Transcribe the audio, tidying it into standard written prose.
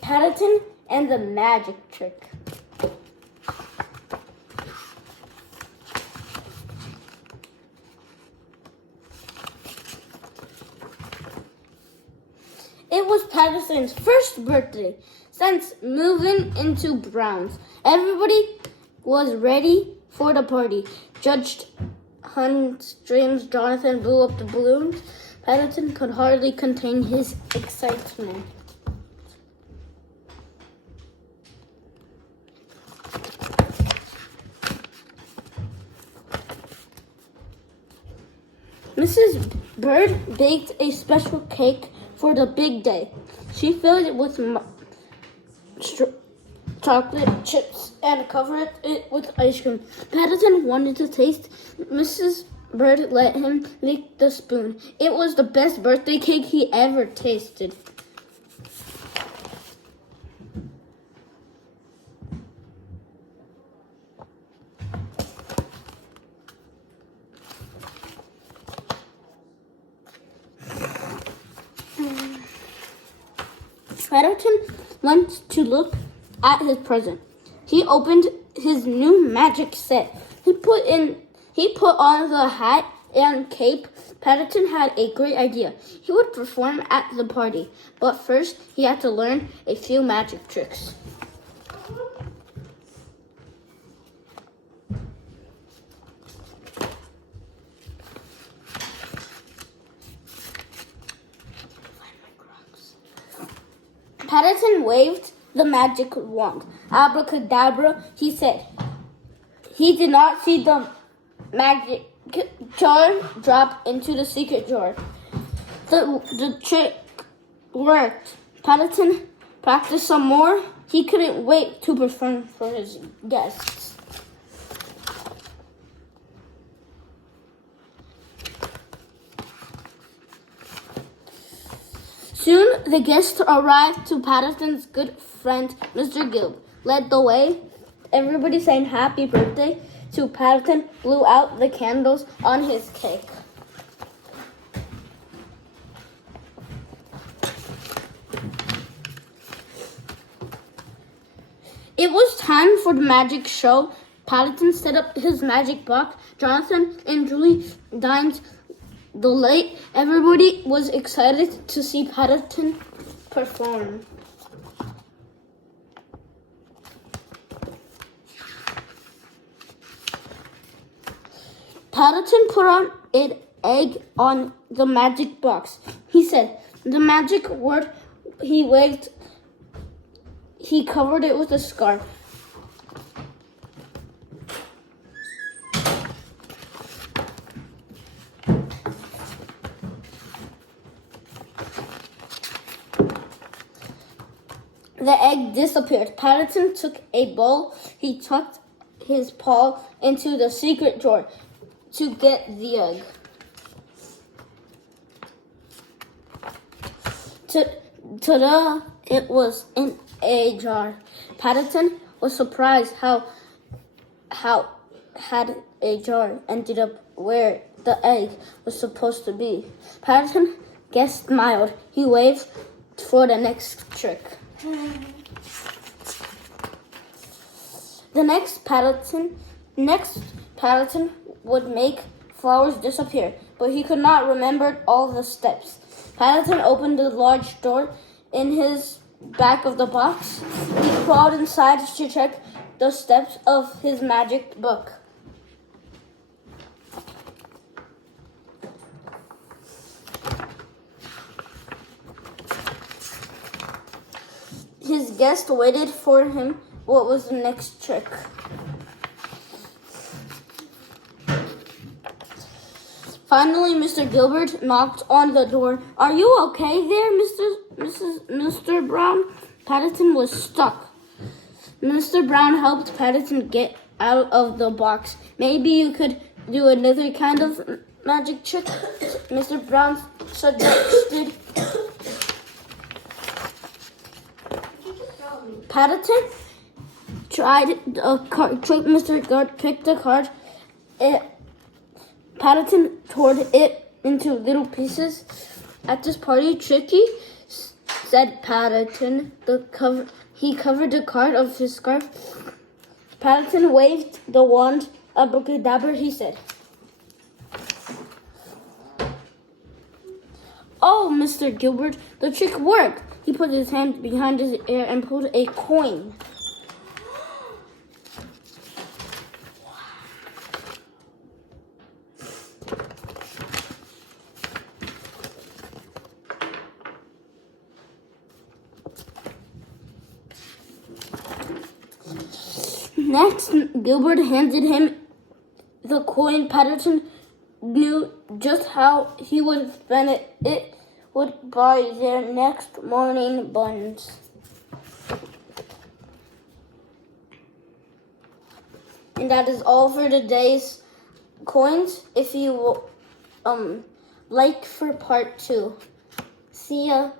Paddington and the Magic Trick. It was Paddington's first birthday since moving into Browns. Everybody was ready for the party. Judge Hunt's dreams, Jonathan blew up the balloons. Paddington could hardly contain his excitement. Mrs. Bird baked a special cake for the big day. She filled it with chocolate chips and covered it with ice cream. Paddington wanted to taste. Mrs. Bird let him lick the spoon. It was the best birthday cake he ever tasted. Paddington went to look at his present. He opened his new magic set. He put on the hat and cape. Paddington had a great idea. He would perform at the party, but first he had to learn a few magic tricks. Paddington waved the magic wand. Abracadabra, he said. He did not see the magic jar drop into the secret jar. The trick worked. Paddington practiced some more. He couldn't wait to perform for his guests. Soon the guests arrived. To Paddington's good friend, Mr. Gibb led the way. Everybody sang happy birthday to Paddington, blew out the candles on his cake. It was time for the magic show. Paddington set up his magic box. Jonathan and Julie dined the late. Everybody was excited to see Paddington perform. Paddington put on an egg on the magic box. He said the magic word. He waved. He covered it with a scarf. The egg disappeared. Paddington took a bowl. He tucked his paw into the secret drawer to get the egg. Ta-da! It was in a jar. Paddington was surprised how had a jar ended up where the egg was supposed to be. Paddington guest smiled. He waved for the next trick. The next Paddington would make flowers disappear, but he could not remember all the steps. Paddington opened the large door in his back of the box. He crawled inside to check the steps of his magic book. His guest waited for him. What was the next trick? Finally, Mr. Gilbert knocked on the door. "Are you okay there, Mr. Brown?" Paddington was stuck. Mr. Brown helped Paddington get out of the box. "Maybe you could do another kind of magic trick," Mr. Brown suggested. Paddington tried a card trick. Mr. Guard picked a card. Paddington tore it into little pieces. At this party, Tricky said Paddington. He covered the card of his scarf. Paddington waved the wand. Abracadabra, he said. Oh, Mr. Gilbert, the trick worked. He put his hand behind his ear and pulled a coin. Next, Gilbert handed him the coin. Paddington knew just how he would spend it. It would buy their next morning buns. And that is all for today's coins. If you like for part 2. See ya.